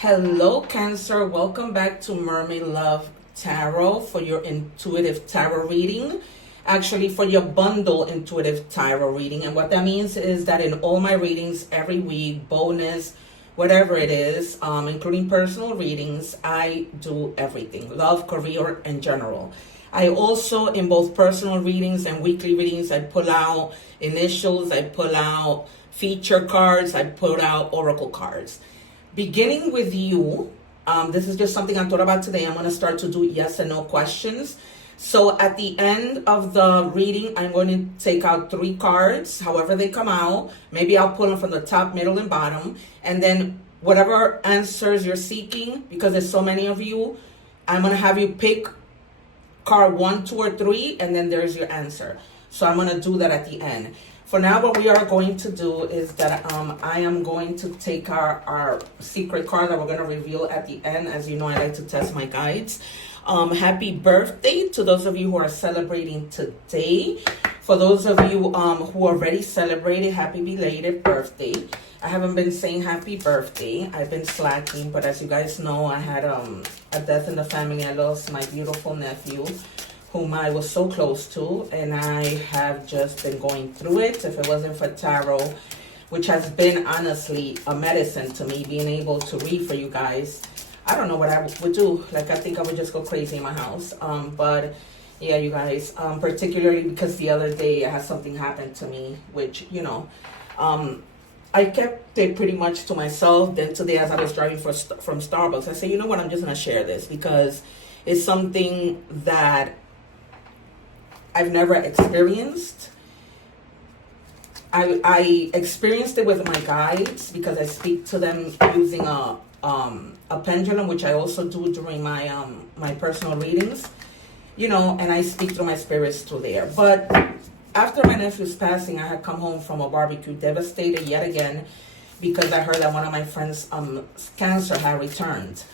Hello, Cancer. Welcome back to Mermaid Love Tarot for your intuitive tarot reading. Actually, for your bundle intuitive tarot reading. And what that means is that in all my readings every week, bonus, whatever it is, including personal readings, I do everything. Love, career, and general. I also, in both personal readings and weekly readings, I pull out initials, I pull out feature cards, I pull out oracle cards. Beginning with you, this is just something I thought about today. I'm going to start to do yes and no questions. So at the end of the reading, I'm going to take out 3 cards, however they come out. Maybe I'll pull them from the top, middle, and bottom. And then whatever answers you're seeking, because there's so many of you, I'm going to have you pick card 1, 2, or 3, and then there's your answer. So I'm going to do that at the end. For now, what we are going to do is that I am going to take our secret card that we're going to reveal at the end. As you know, I like to test my guides. Happy birthday to those of you who are celebrating today. For those of you who already celebrated, happy belated birthday. I haven't been saying happy birthday. I've been slacking, but as you guys know, I had a death in the family. I lost my beautiful nephew, whom I was so close to, and I have just been going through it. If it wasn't for tarot, which has been honestly a medicine to me, being able to read for you guys, I don't know what I would do. Like, I think I would just go crazy in my house. But yeah, you guys, particularly because the other day I had something happen to me, which, you know, I kept it pretty much to myself. Then today, as I was driving from Starbucks, I said, you know what, I'm just going to share this because it's something that I've never experienced. I experienced it with my guides because I speak to them using a pendulum, which I also do during my my personal readings, you know, and I speak through my spirits through there. But after my nephew's passing, I had come home from a barbecue devastated yet again because I heard that one of my friends' cancer had returned.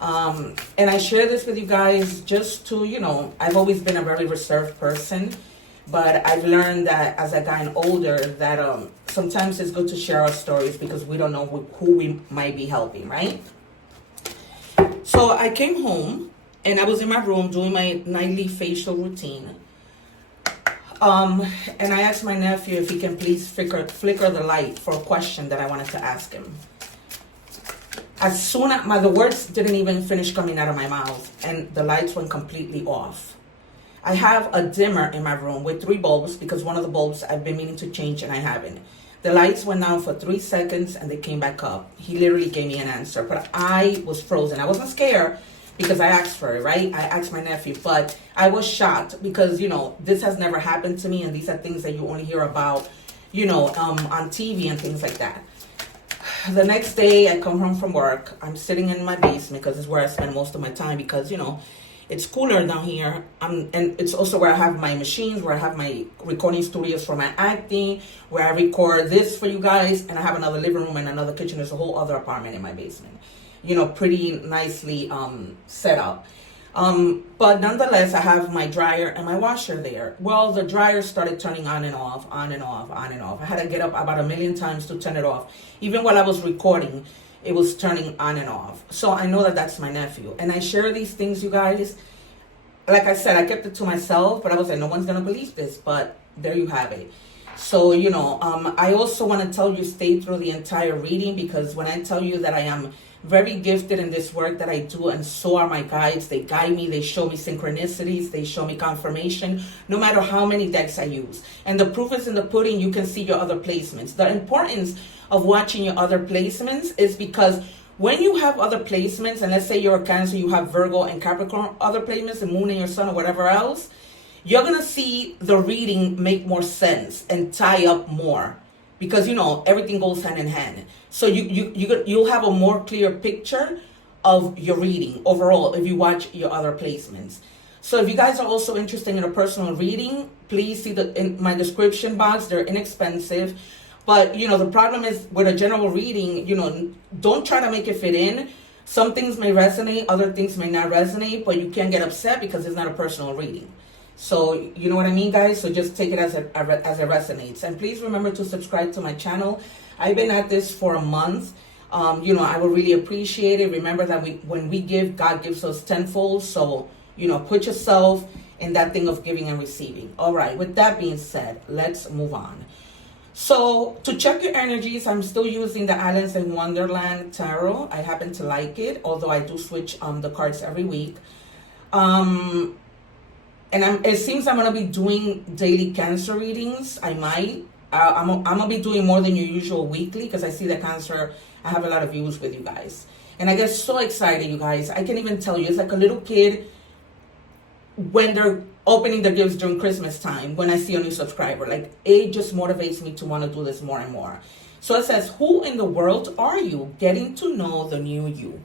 And I share this with you guys just to, you know, I've always been a very reserved person, but I've learned that as I've gotten older that sometimes it's good to share our stories because we don't know who we might be helping, right? So I came home and I was in my room doing my nightly facial routine. And I asked my nephew if he can please flicker the light for a question that I wanted to ask him. As soon as the words didn't even finish coming out of my mouth and the lights went completely off. I have a dimmer in my room with 3 bulbs because one of the bulbs I've been meaning to change and I haven't. The lights went down for 3 seconds and they came back up. He literally gave me an answer, but I was frozen. I wasn't scared because I asked for it, right? I asked my nephew, but I was shocked because, you know, this has never happened to me and these are things that you only hear about, you know, on TV and things like that. The next day, I come home from work. I'm sitting in my basement because it's where I spend most of my time because, you know, it's cooler down here. And it's also where I have my machines, where I have my recording studios for my acting, where I record this for you guys. And I have another living room and another kitchen. There's a whole other apartment in my basement. You know, pretty nicely set up. But nonetheless, I have my dryer and my washer there. Well, the dryer started turning on and off, on and off, on and off. I had to get up about 1,000,000 times to turn it off. Even while I was recording, it was turning on and off. So I know that that's my nephew. And I share these things, you guys. Like I said, I kept it to myself, but I was like, no one's going to believe this. But there you have it. So, you know, I also want to tell you, stay through the entire reading because when I tell you that I am very gifted in this work that I do, and so are my guides. They guide me, they show me synchronicities, they show me confirmation, no matter how many decks I use. And the proof is in the pudding. You can see your other placements. The importance of watching your other placements is because when you have other placements, and let's say you're a Cancer, you have Virgo and Capricorn other placements, the moon and your sun or whatever else, you're going to see the reading make more sense and tie up more. Because, you know, everything goes hand in hand. So you'll have a more clear picture of your reading overall if you watch your other placements. So if you guys are also interested in a personal reading, please see in my description box. They're inexpensive. But, you know, the problem is with a general reading, you know, don't try to make it fit in. Some things may resonate, other things may not resonate, but you can't get upset because it's not a personal reading. So, you know what I mean, guys? So just take it as it resonates. And please remember to subscribe to my channel. I've been at this for a month. I would really appreciate it. Remember that when we give, God gives us tenfold. So, put yourself in that thing of giving and receiving. All right. With that being said, let's move on. So to check your energies, I'm still using the Alice in Wonderland Tarot. I happen to like it, although I do switch the cards every week. And it seems I'm going to be doing daily Cancer readings. I might. I'm going to be doing more than your usual weekly because I see that Cancer, I have a lot of views with you guys. And I get so excited, you guys. I can't even tell you. It's like a little kid when they're opening their gifts during Christmas time when I see a new subscriber. Like, it just motivates me to want to do this more and more. So it says, who in the world are you? Getting to know the new you.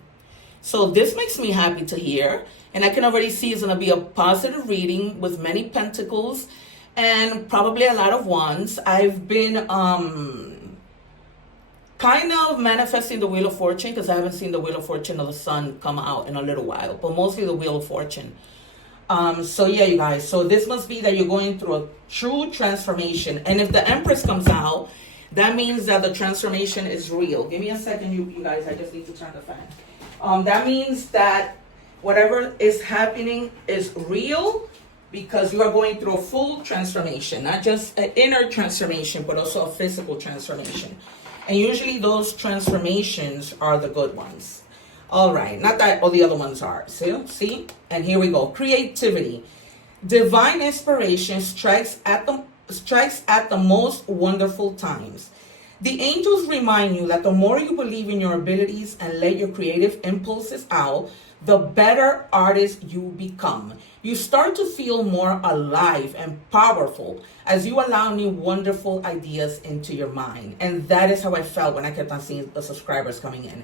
So this makes me happy to hear. And I can already see it's going to be a positive reading with many pentacles and probably a lot of wands. I've been kind of manifesting the Wheel of Fortune because I haven't seen the Wheel of Fortune or the Sun come out in a little while. But mostly the Wheel of Fortune. So yeah, you guys, so this must be that you're going through a true transformation. And if the Empress comes out, that means that the transformation is real. Give me a second, you guys, I just need to turn the fan. That means that whatever is happening is real because you are going through a full transformation, not just an inner transformation, but also a physical transformation. And usually those transformations are the good ones. All right, not that all the other ones are. See? And here we go. Creativity. Divine inspiration strikes at the most wonderful times. The angels remind you that the more you believe in your abilities and let your creative impulses out, the better artist you become. You start to feel more alive and powerful as you allow new wonderful ideas into your mind. And that is how I felt when I kept on seeing the subscribers coming in.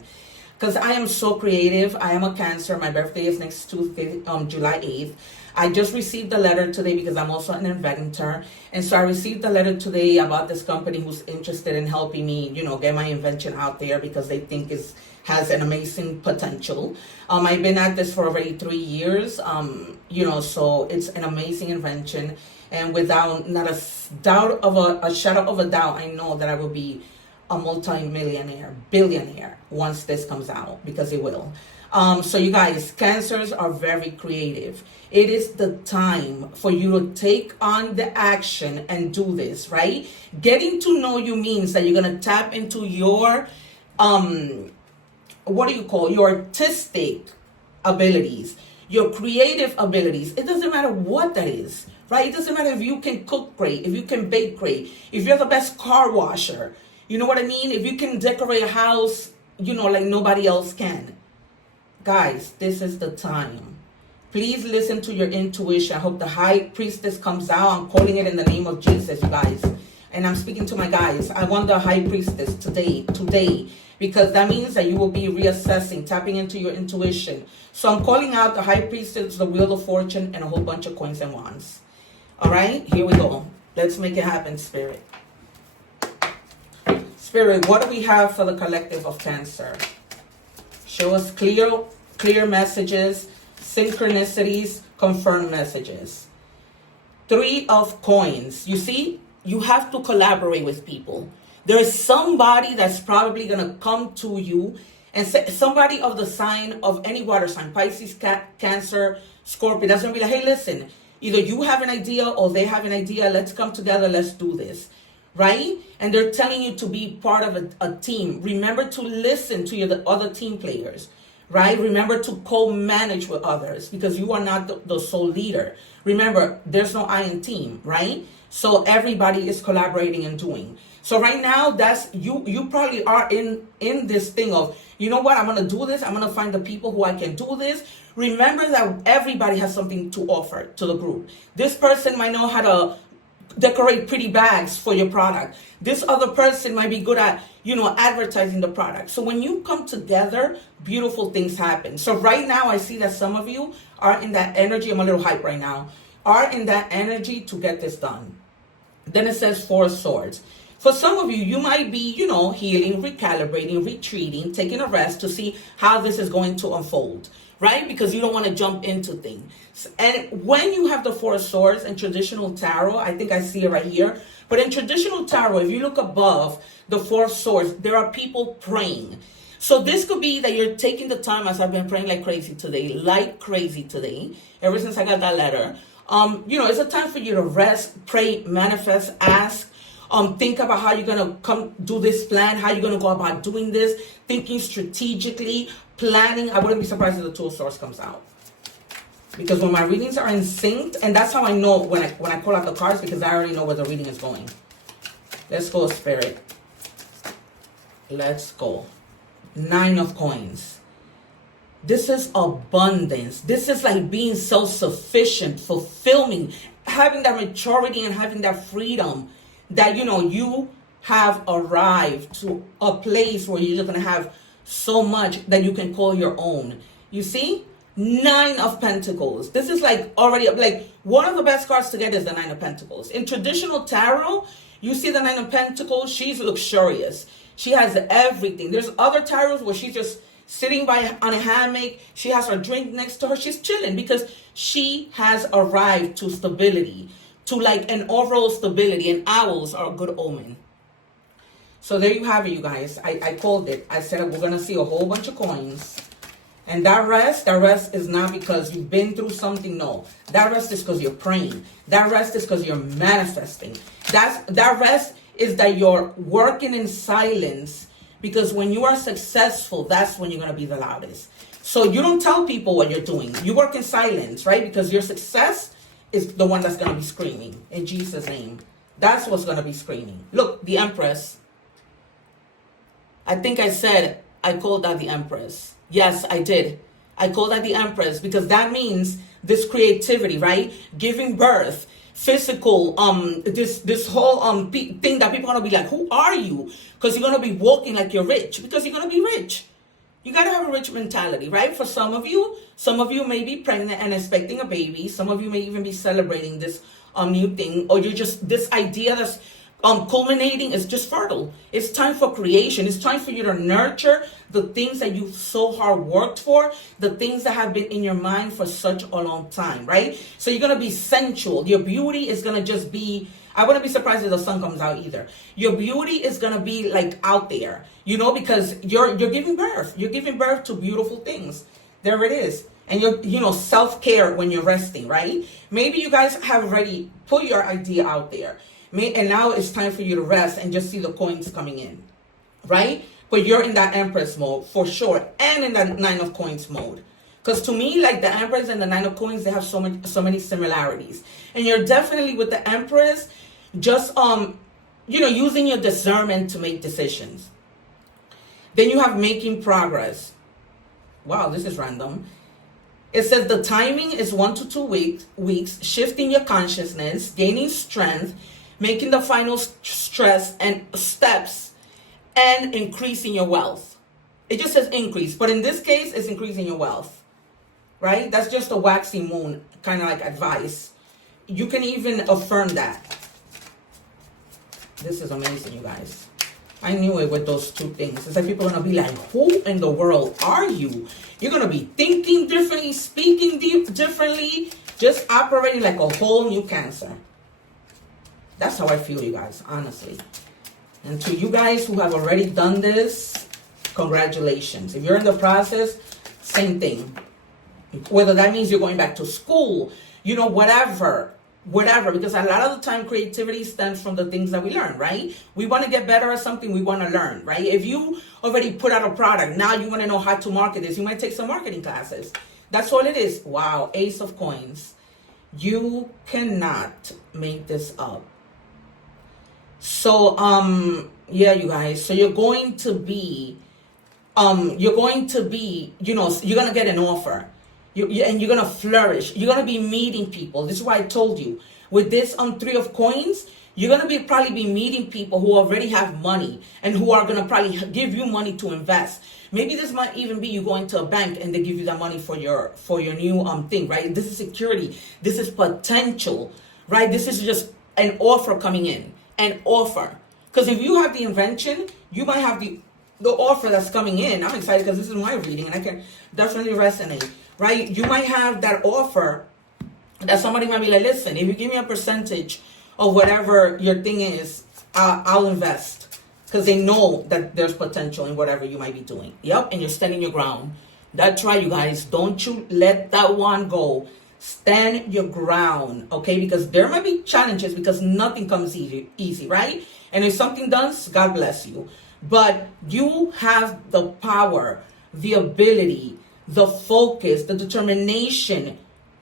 Because I am so creative. I am a Cancer. My birthday is next Tuesday, July 8th. I just received the letter today because I'm also an inventor. And so I received the letter today about this company who's interested in helping me, get my invention out there because they think has an amazing potential. I've been at this for already 3 years, so it's an amazing invention. And without not a shadow of a doubt, I know that I will be a multi-millionaire, billionaire once this comes out, because it will. So you guys, Cancers are very creative. It is the time for you to take on the action and do this, right? Getting to know you means that you're going to tap into your, your artistic abilities, your creative abilities. It doesn't matter what that is, right? It doesn't matter if you can cook great, if you can bake great, if you're the best car washer. You know what I mean? If you can decorate a house, like nobody else can. Guys, this is the time. Please listen to your intuition. I hope the High Priestess comes out. I'm calling it in the name of Jesus, you guys. And I'm speaking to my guys. I want the High Priestess today, because that means that you will be reassessing, tapping into your intuition. So I'm calling out the High Priestess, the Wheel of Fortune, and a whole bunch of coins and wands. All right, here we go. Let's make it happen, Spirit. Spirit, what do we have for the collective of Cancer? Show us clear messages, synchronicities, confirmed messages. 3 of Coins. You see, you have to collaborate with people. There's somebody that's probably going to come to you and say, somebody of the sign of any water sign, Pisces, Cancer, Scorpio, that's going to be like, hey, listen, either you have an idea or they have an idea. Let's come together. Let's do this. Right? And they're telling you to be part of a team. Remember to listen to the other team players, right? Remember to co-manage with others because you are not the sole leader. Remember, there's no I in team, right? So everybody is collaborating and doing. So right now, that's you probably are in this thing of, you know what, I'm going to do this. I'm going to find the people who I can do this. Remember that everybody has something to offer to the group. This person might know how to decorate pretty bags for your product. This other person might be good at, advertising the product. So when you come together, beautiful things happen. So right now, I see that some of you are in that energy. I'm a little hype right now. Are in that energy to get this done. Then it says 4 of Swords. For some of you, you might be, healing, recalibrating, retreating, taking a rest to see how this is going to unfold, right? Because you don't want to jump into things. And when you have the 4 of Swords in traditional tarot, I think I see it right here. But in traditional tarot, if you look above the 4 of Swords, there are people praying. So this could be that you're taking the time, as I've been praying like crazy today, ever since I got that letter. It's a time for you to rest, pray, manifest, ask. Think about how you're gonna come do this plan, how you're gonna go about doing this, thinking strategically, planning. I wouldn't be surprised if the Two of Swords comes out. Because when my readings are in sync, and that's how I know when I pull out the cards, because I already know where the reading is going. Let's go, Spirit. Let's go. 9 of Coins. This is abundance. This is like being self-sufficient, fulfilling, having that maturity and having that freedom that, you have arrived to a place where you're going to have so much that you can call your own. You see? 9 of Pentacles. This is like already, like one of the best cards to get is the 9 of Pentacles. In traditional tarot, you see the 9 of Pentacles, she's luxurious. She has everything. There's other tarots where she's just sitting on a hammock. She has her drink next to her. She's chilling because she has arrived to stability, to like an overall stability, and owls are a good omen. So there you have it, you guys. I called it. I said we're going to see a whole bunch of coins. And that rest is not because you've been through something. No, that rest is because you're praying. That rest is because you're manifesting. That rest is that you're working in silence, because when you are successful, that's when you're going to be the loudest. So you don't tell people what you're doing. You work in silence, right? Because your success is the one that's going to be screaming in Jesus' name. That's what's going to be screaming. Look, the Empress. I think I said I called that the Empress. Yes, I did. I called that the Empress because that means this creativity, right? Giving birth, physical, this whole thing that people are gonna be like, who are you? Because you're gonna be walking like you're rich, because you're gonna be rich. You gotta have a rich mentality, right? For some of you may be pregnant and expecting a baby. Some of you may even be celebrating this new thing, or you're just this idea that's culminating is just fertile. It's time for creation. It's time for you to nurture the things that you've so hard worked for, the things that have been in your mind for such a long time, right? So you're going to be sensual. Your beauty is going to just be, I wouldn't be surprised if the sun comes out either. Your beauty is going to be like out there, because you're giving birth. You're giving birth to beautiful things. There it is. And you're, self-care when you're resting, right? Maybe you guys have already put your idea out there. And now it's time for you to rest and just see the coins coming in, right? But you're in that Empress mode for sure, and in that 9 of Coins mode. Because to me, like the Empress and the 9 of Coins, they have so many similarities. And you're definitely with the Empress, just using your discernment to make decisions. Then you have making progress. Wow, this is random. It says the timing is 1 to 2 weeks, shifting your consciousness, gaining strength, making the final stress and steps, and increasing your wealth. It just says increase, but in this case, it's increasing your wealth, right? That's just a waxing moon, kind of like advice. You can even affirm that. This is amazing, you guys. I knew it with those 2 things. It's like people are going to be like, who in the world are you? You're going to be thinking differently, speaking differently, just operating like a whole new Cancer. That's how I feel, you guys, honestly. And to you guys who have already done this, congratulations. If you're in the process, same thing. Whether that means you're going back to school, whatever. Because a lot of the time, creativity stems from the things that we learn, right? We want to get better at something, we want to learn, right? If you already put out a product, now you want to know how to market this, you might take some marketing classes. That's all it is. Wow, Ace of Coins. You cannot make this up. So, yeah, you guys. So you're going to be, you're going to get an offer. And you're going to flourish. You're going to be meeting people. This is why I told you. With this 3 of Coins, you're going to probably be meeting people who already have money and who are going to probably give you money to invest. Maybe this might even be you going to a bank and they give you that money for your new thing, right? This is security. This is potential, right? This is just an offer coming in. An offer. Because if you have the invention, you might have the offer that's coming in. I'm excited because this is my reading and I can definitely resonate, right? You might have that offer that somebody might be like, listen, if you give me a percentage of whatever your thing is, I'll invest. because they know that there's potential in whatever you might be doing. Yep, and you're standing your ground. That's right, you guys. Don't you let that one go. Stand your ground, okay? Because there might be challenges, because nothing comes easy, right? And if something does, God bless you. But you have the power, the ability, the focus, the determination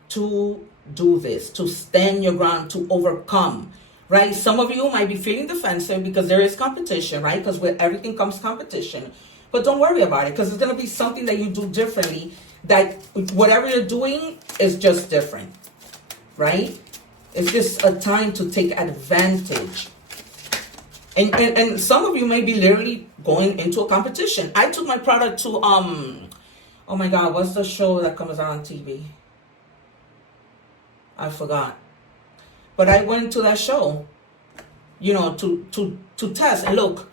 to do this, to stand your ground, to overcome, right? Some of you might be feeling defensive because there is competition, right? Because with everything comes competition. But don't worry about it, because it's going to be something that you do differently, that whatever you're doing is just different, right? It's just a time to take advantage. And some of you may be literally going into a competition. I took my product to, oh my God, what's the show that comes out on TV? I forgot. But I went to that show, you know, to test. And look,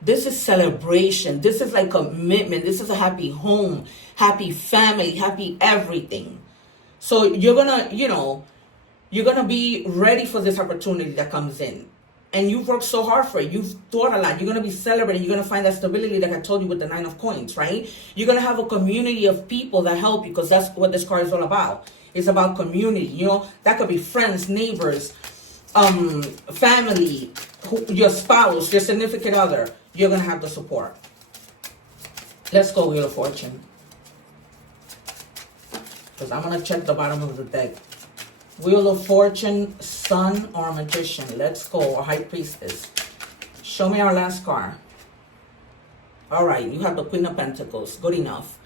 this is celebration. This is like commitment. This is a happy home, happy family, happy everything. So you're gonna, you know, you're gonna be ready for this opportunity that comes in. And you've worked so hard for it. You've thought a lot. You're going to be celebrating. You're going to find that stability that I told you with the 9 of coins, right? You're going to have a community of people that help you, because that's what this card is all about. It's about community. You know, that could be friends, neighbors, family, your spouse, your significant other. You're going to have the support. Let's go, Wheel of Fortune. Because I'm going to check the bottom of the deck. Wheel of Fortune, Sun, or Magician. Let's go. Or High Priestess. Show me our last card. All right. You have the Queen of Pentacles. Good enough.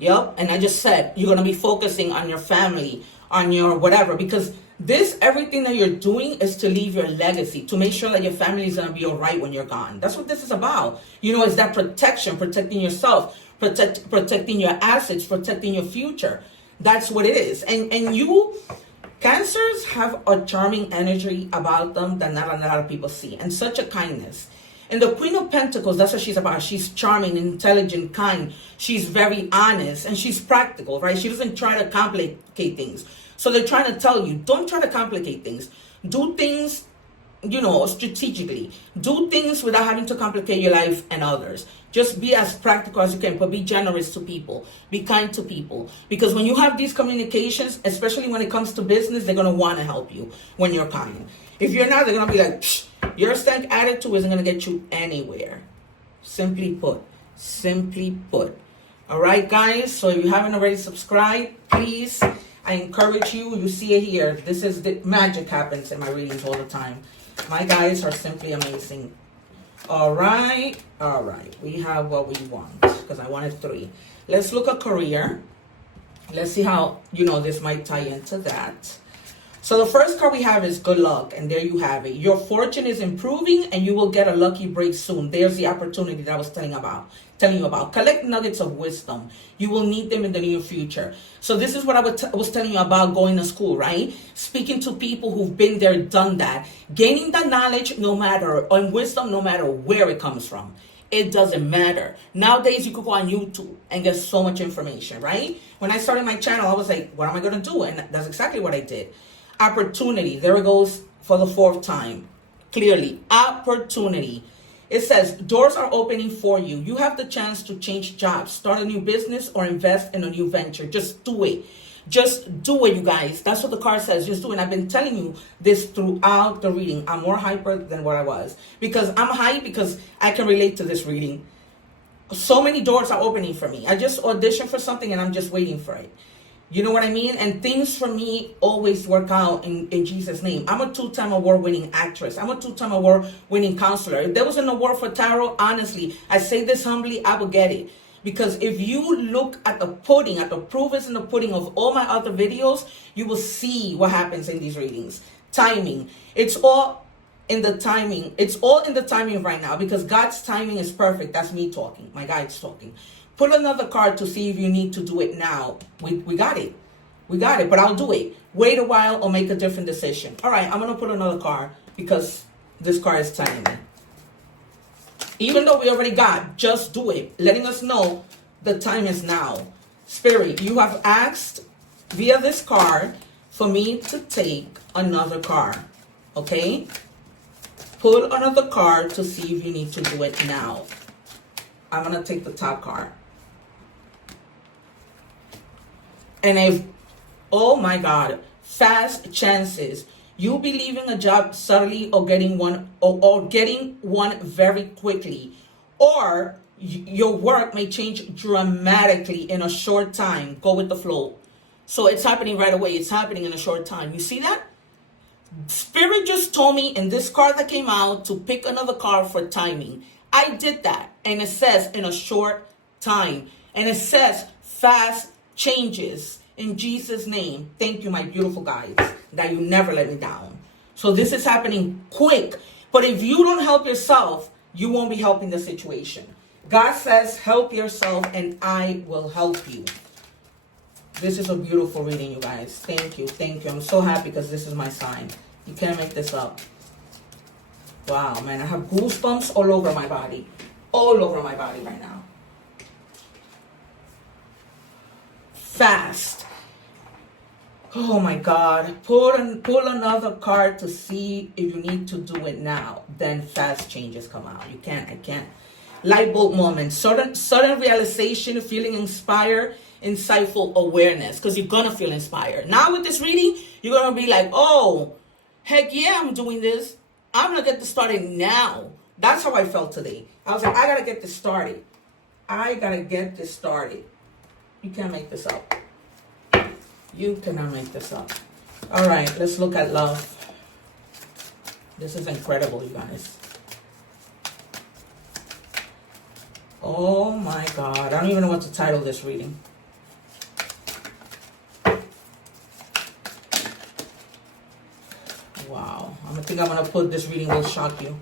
Yep. And I just said you're going to be focusing on your family, on your whatever. Because this, everything that you're doing is to leave your legacy. To make sure that your family is going to be all right when you're gone. That's what this is about. You know, it's that protection. Protecting yourself. Protecting your assets. Protecting your future. That's what it is. And you... Cancers have a charming energy about them that not a lot of people see, and such a kindness. And the Queen of Pentacles, that's what she's about. She's charming, intelligent, kind. She's very honest, and she's practical, right? She doesn't try to complicate things. So they're trying to tell you, don't try to complicate things. Do things, you know, strategically. Do things without having to complicate your life and others. Just be as practical as you can, but be generous to people. Be kind to people. Because when you have these communications, especially when it comes to business, they're going to want to help you when you're kind. If you're not, they're going to be like, psh, your stank attitude isn't going to get you anywhere. Simply put. Simply put. All right, guys. So if you haven't already subscribed, please, I encourage you. You see it here. This is the magic happens in my readings all the time. My guys are simply amazing. All right. We have what we want, because I wanted 3. Let's look at career. Let's see how, you know, this might tie into that. So the first card we have is good luck, and there you have it. Your fortune is improving, and you will get a lucky break soon. There's the opportunity that I was telling you about. Collect nuggets of wisdom. You will need them in the near future. So this is what I was telling you about going to school, right? Speaking to people who've been there, done that. Gaining that knowledge and wisdom no matter where it comes from. It doesn't matter. Nowadays, you could go on YouTube and get so much information, right? When I started my channel, I was like, what am I going to do? And that's exactly what I did. Opportunity. There it goes for the 4th time. Clearly, opportunity. It says, doors are opening for you. You have the chance to change jobs, start a new business, or invest in a new venture. Just do it. Just do it, you guys. That's what the card says. Just do it. And I've been telling you this throughout the reading. I'm more hyper than what I was. Because I'm hyped because I can relate to this reading. So many doors are opening for me. I just auditioned for something and I'm just waiting for it. You know what I mean? And things for me always work out in Jesus' name. I'm a 2-time award-winning actress. I'm a 2-time award-winning counselor. If there was an award for tarot, honestly, I say this humbly, I would get it. Because if you look at the pudding, at the proof is in the pudding of all my other videos, you will see what happens in these readings. Timing. It's all in the timing. It's all in the timing right now because God's timing is perfect. That's me talking. My guide's talking. Put another card to see if you need to do it now. We got it. We got it, but I'll do it. Wait a while or make a different decision. All right, I'm going to put another card because this card is telling me. Even though we already got, just do it. Letting us know the time is now. Spirit, you have asked via this card for me to take another card. Okay? Pull another card to see if you need to do it now. I'm going to take the top card. And if, oh my God, fast chances. You'll be leaving a job suddenly or getting one or getting one very quickly. Or your work may change dramatically in a short time. Go with the flow. So it's happening right away. It's happening in a short time. You see that? Spirit just told me in this card that came out to pick another card for timing. I did that. And it says in a short time. And it says fast changes. In Jesus' name. Thank you, my beautiful guys, that you never let me down. So this is happening quick. But if you don't help yourself, you won't be helping the situation. God says, help yourself and I will help you. This is a beautiful reading, you guys. Thank you. Thank you. I'm so happy because this is my sign. You can't make this up. Wow, man. I have goosebumps all over my body. All over my body right now. Fast. Oh my God. Pull another card to see if you need to do it now. Then fast changes come out. You can't. I can't. Light bulb moment. Sudden realization, feeling inspired, insightful awareness. Because you're going to feel inspired. Now with this reading, you're going to be like, oh, heck yeah, I'm doing this. I'm going to get this started now. That's how I felt today. I was like, I got to get this started. I got to get this started. You can't make this up. You cannot make this up. All right, let's look at love. This is incredible, you guys. Oh my God. I don't even know what to title this reading. Wow. I think I'm going to put this reading will shock you.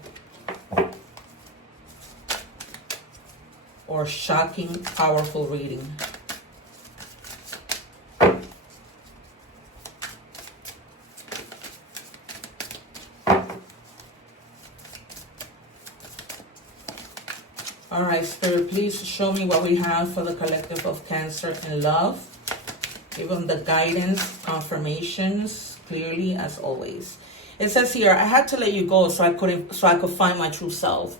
Or shocking, powerful reading. All right, Spirit, please show me what we have for the collective of Cancer in love. Give them the guidance, confirmations, clearly as always. It says here, I had to let you go so I could find my true self.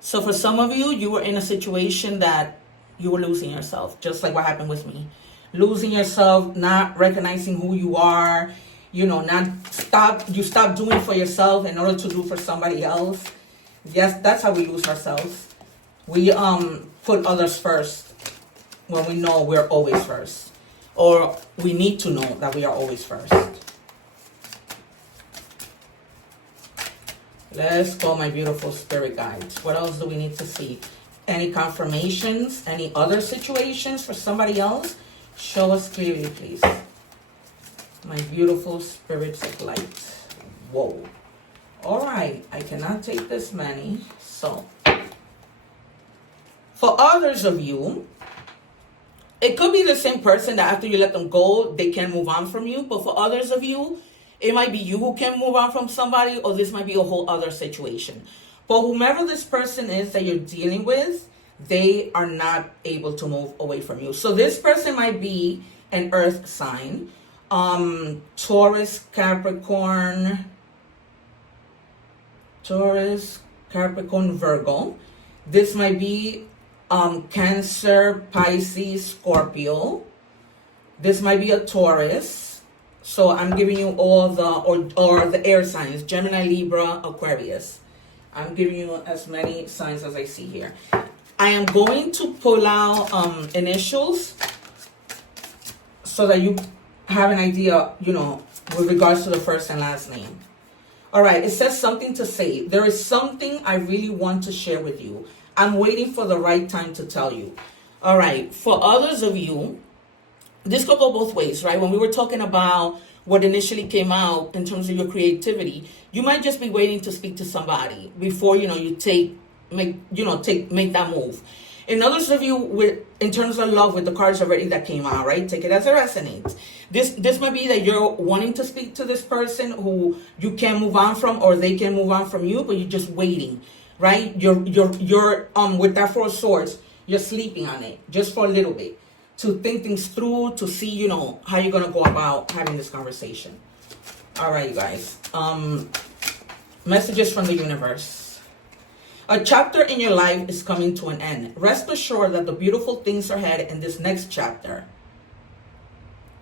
So for some of you, you were in a situation that you were losing yourself, just like what happened with me. Losing yourself, not recognizing who you are, you stop doing for yourself in order to do for somebody else. Yes, that's how we lose ourselves. We put others first when we know we're always first. Or we need to know that we are always first. Let's go, my beautiful spirit guides. What else do we need to see? Any confirmations? Any other situations for somebody else? Show us clearly, please. My beautiful spirits of light. Whoa. All right. I cannot take this many. So, for others of you, it could be the same person that after you let them go, they can move on from you. But for others of you, it might be you who can move on from somebody, or this might be a whole other situation. But whomever this person is that you're dealing with, they are not able to move away from you. So this person might be an earth sign, Taurus, Capricorn, Virgo. This might be Cancer, Pisces, Scorpio. This might be a Taurus. So I'm giving you all the, or the air signs, Gemini, Libra, Aquarius. I'm giving you as many signs as I see here. I am going to pull out initials so that you have an idea, with regards to the first and last name. All right, it says something to say. There is something I really want to share with you. I'm waiting for the right time to tell you. All right, for others of you, this could go both ways, right? When we were talking about what initially came out in terms of your creativity, you might just be waiting to speak to somebody before, you make that move. In others of you, in terms of love, with the cards already that came out, right? Take it as it resonates. This might be that you're wanting to speak to this person who you can move on from, or they can move on from you, but you're just waiting, right? You're with that Four of Swords, you're sleeping on it just for a little bit to think things through, to see, how you're gonna go about having this conversation. All right, you guys. Messages from the universe. A chapter in your life is coming to an end. Rest assured that the beautiful things ahead in this next chapter.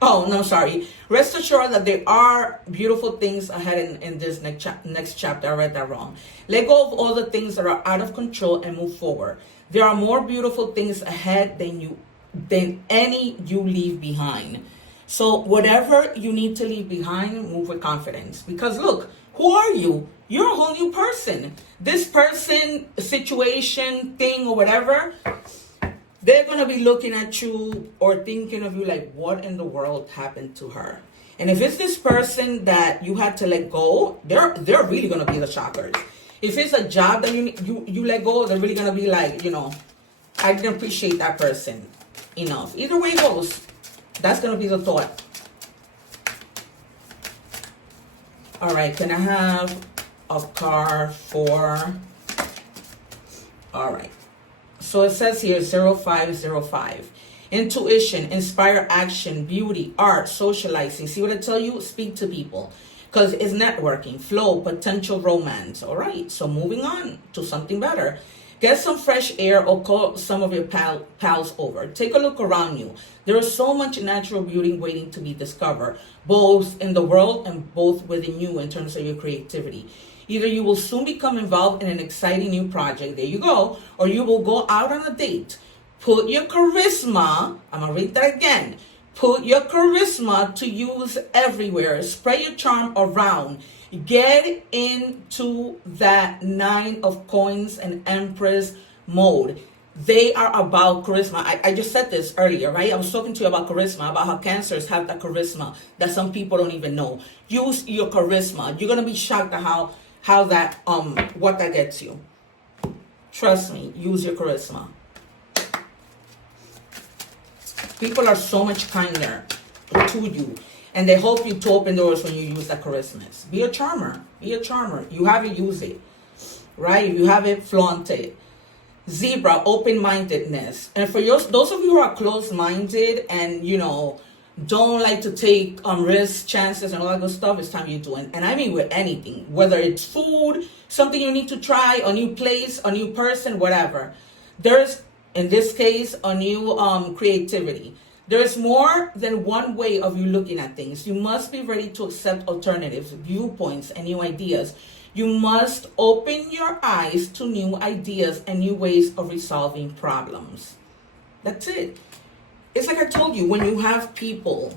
Oh, no, sorry. Rest assured that there are beautiful things ahead in this next chapter. I read that wrong. Let go of all the things that are out of control and move forward. There are more beautiful things ahead than any you leave behind. So whatever you need to leave behind, move with confidence. Because look, who are you? You're a whole new person. This person, situation, thing, or whatever, they're going to be looking at you or thinking of you like, what in the world happened to her? And if it's this person that you had to let go, they're really going to be the shockers. If it's a job that you let go, they're really going to be like, I didn't appreciate that person enough. Either way it goes, that's going to be the thought. All right, can I have a card for... All right. So it says here 0505. Intuition, inspire action, beauty, art, socializing. See what I tell you? Speak to people. Because it's networking, flow, potential romance. All right, so moving on to something better. Get some fresh air or call some of your pals over. Take a look around you. There is so much natural beauty waiting to be discovered, both in the world and both within you in terms of your creativity. Either you will soon become involved in an exciting new project, there you go, or you will go out on a date. Put your charisma, I'm going to read that again. Put your charisma to use everywhere. Spread your charm around. Get into that 9 of coins and Empress mode. They are about charisma. I just said this earlier, right? I was talking to you about charisma, about how cancers have that charisma that some people don't even know. Use your charisma. You're going to be shocked at how that, what that gets you. Trust me, use your charisma. People are so much kinder to you. And they help you to open doors when you use that charisma. Be a charmer. Be a charmer. You have it, use it. Right? If you have it, flaunt it. Zebra, open-mindedness. And for those of you who are closed-minded and, don't like to take risks, chances, and all that good stuff, it's time you do it. And I mean with anything. Whether it's food, something you need to try, a new place, a new person, whatever. There's, in this case, a new creativity. There is more than one way of you looking at things. You must be ready to accept alternatives, viewpoints, and new ideas. You must open your eyes to new ideas and new ways of resolving problems. That's it. It's like I told you, when you have people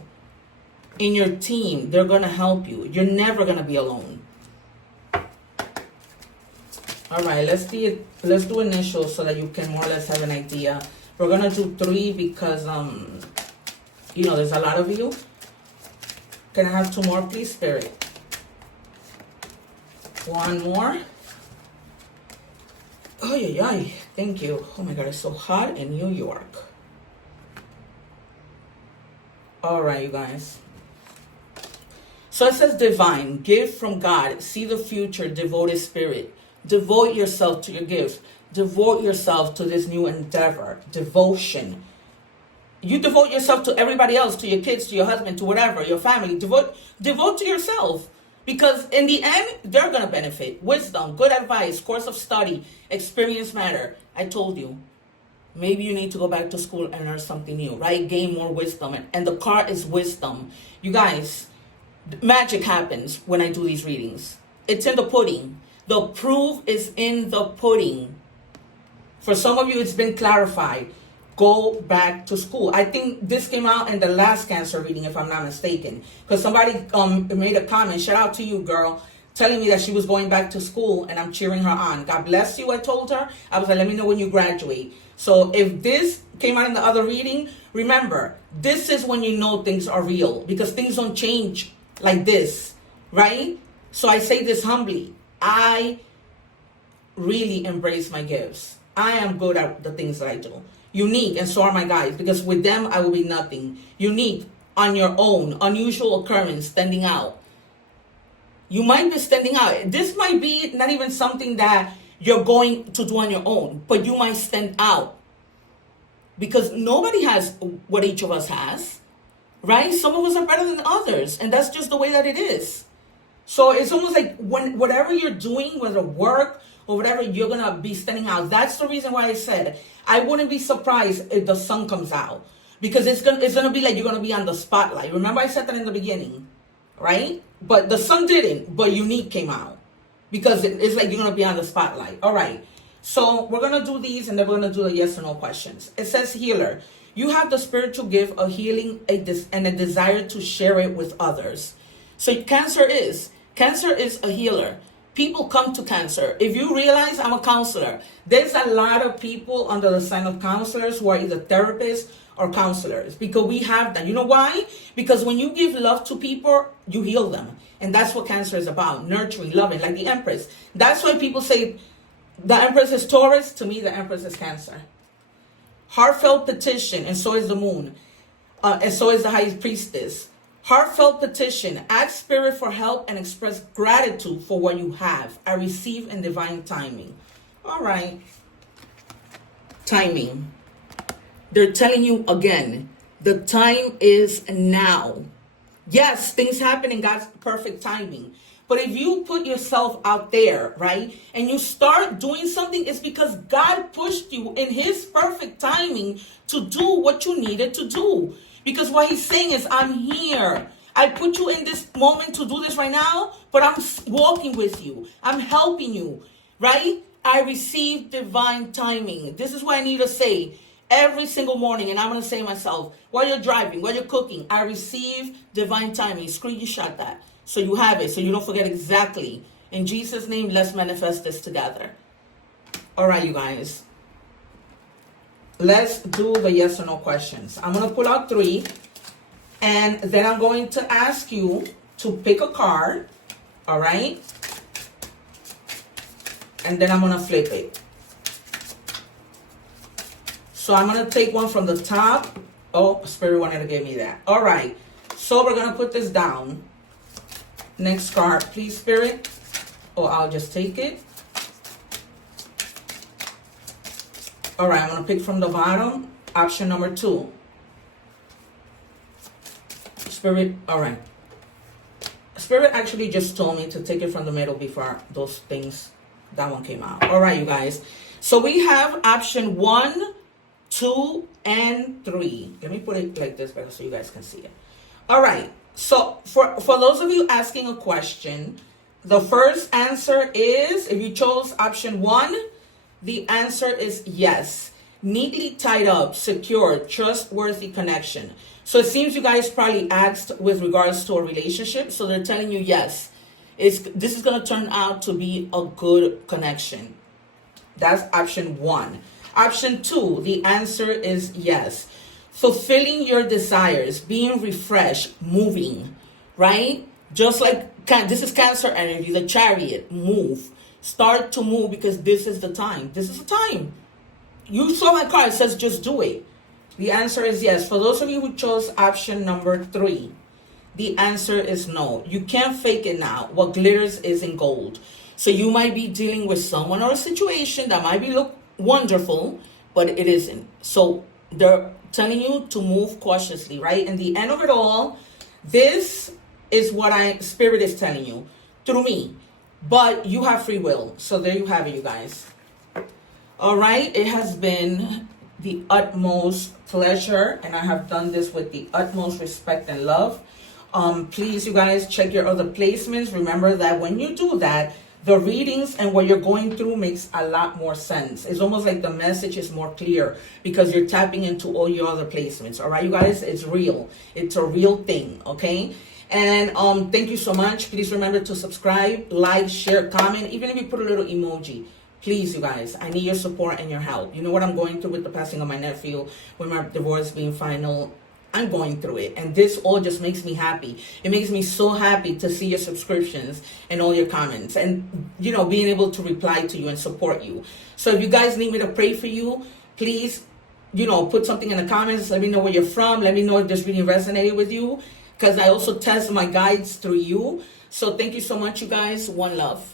in your team, they're going to help you. You're never going to be alone. All right, let's do initials so that you can more or less have an idea. We're going to do 3 because, there's a lot of you. Can I have 2 more, please, Spirit? 1 more. Oh, yeah. Thank you. Oh, my God, it's so hot in New York. All right, you guys. So it says divine, gift from God, see the future, devoted spirit. Devote yourself to your gift. Devote yourself to this new endeavor. Devotion. You devote yourself to everybody else, to your kids, to your husband, to whatever, your family. Devote to yourself. Because in the end, they're going to benefit. Wisdom, good advice, course of study, experience matter. I told you. Maybe you need to go back to school and learn something new, right? Gain more wisdom. And the card is wisdom. You guys, magic happens when I do these readings. It's in the pudding. The proof is in the pudding. For some of you, it's been clarified. Go back to school. I think this came out in the last Cancer reading, if I'm not mistaken. Because somebody made a comment, shout out to you, girl, telling me that she was going back to school, and I'm cheering her on. God bless you, I told her. I was like, let me know when you graduate. So if this came out in the other reading, remember, this is when you know things are real. Because things don't change like this, right? So I say this humbly. I really embrace my gifts. I am good at the things that I do. Unique, and so are my guys, because with them I will be nothing. Unique, on your own, unusual occurrence, standing out. You might be standing out. This might be not even something that you're going to do on your own, but you might stand out. Because nobody has what each of us has, right? Some of us are better than others, and that's just the way that it is. So it's almost like whatever you're doing, whether work or whatever, you're going to be standing out. That's the reason why I said I wouldn't be surprised if the sun comes out. Because it's gonna be like you're going to be on the spotlight. Remember I said that in the beginning, right? But the sun didn't, but unique came out. Because it's like you're going to be on the spotlight. All right. So we're going to do these, and then we're going to do the yes or no questions. It says healer. You have the spiritual gift of healing and a desire to share it with others. So Cancer is a healer. People come to Cancer. If you realize, I'm a counselor. There's a lot of people under the sign of counselors who are either therapists or counselors, because we have that. You know why? Because when you give love to people, you heal them. And that's what Cancer is about. Nurturing, loving, like the Empress. That's why people say the Empress is Taurus. To me, the Empress is Cancer. Heartfelt petition, and so is the Moon. And so is the High Priestess. Heartfelt petition. Ask Spirit for help and express gratitude for what you have. I receive in divine timing. All right. Timing. They're telling you again, the time is now. Yes, things happen in God's perfect timing. But if you put yourself out there, right, and you start doing something, it's because God pushed you in his perfect timing to do what you needed to do. Because what he's saying is, I'm here. I put you in this moment to do this right now, but I'm walking with you. I'm helping you, right? I receive divine timing. This is what I need to say every single morning, and I'm going to say myself, while you're driving, while you're cooking, I receive divine timing. Screenshot that so you have it, so you don't forget exactly. In Jesus' name, let's manifest this together. All right, you guys. Let's do the yes or no questions. I'm going to pull out 3, and then I'm going to ask you to pick a card, all right? And then I'm going to flip it. So I'm going to take one from the top. Oh, Spirit wanted to give me that. All right. So we're going to put this down. Next card, please, Spirit. Or I'll just take it. All right. I'm going to pick from the bottom. Option number 2. Spirit. All right. Spirit actually just told me to take it from the middle before those things, that one came out. All right, you guys. So we have option 1, 2, and 3. Let me put it like this better so you guys can see it. All right. So for those of you asking a question, the first answer is, if you chose option 1, the answer is yes. Neatly tied up, secure, trustworthy connection. So it seems you guys probably asked with regards to a relationship. So they're telling you yes. This is going to turn out to be a good connection. That's option 1. Option 2, the answer is yes. Fulfilling your desires, being refreshed, moving, right? Just like, this is Cancer energy, the Chariot, move. Start to move because this is the time. This is the time. You saw my card, it says just do it. The answer is yes. For those of you who chose option number 3, the answer is no. You can't fake it now. What glitters isn't gold. So you might be dealing with someone or a situation that might look wonderful, but it isn't. So they're telling you to move cautiously, right? And the end of it all, this is what Spirit is telling you through me. But you have free will. So there you have it, you guys. All right. It has been the utmost pleasure, and I have done this with the utmost respect and love. Please, you guys, check your other placements. Remember that when you do that, the readings and what you're going through makes a lot more sense. It's almost like the message is more clear because you're tapping into all your other placements. All right, you guys, it's real. It's a real thing, okay? And thank you so much. Please remember to subscribe, like, share, comment, even if you put a little emoji. Please, you guys, I need your support and your help. You know what I'm going through with the passing of my nephew, with my divorce being final. I'm going through it, and this all just makes me happy. It makes me so happy to see your subscriptions and all your comments, and you know, being able to reply to you and support you. So if you guys need me to pray for you, please, you know, put something in the comments. Let me know where you're from. Let me know if this reading resonated with you, because I also test my guides through you. So thank you so much, you guys. One love.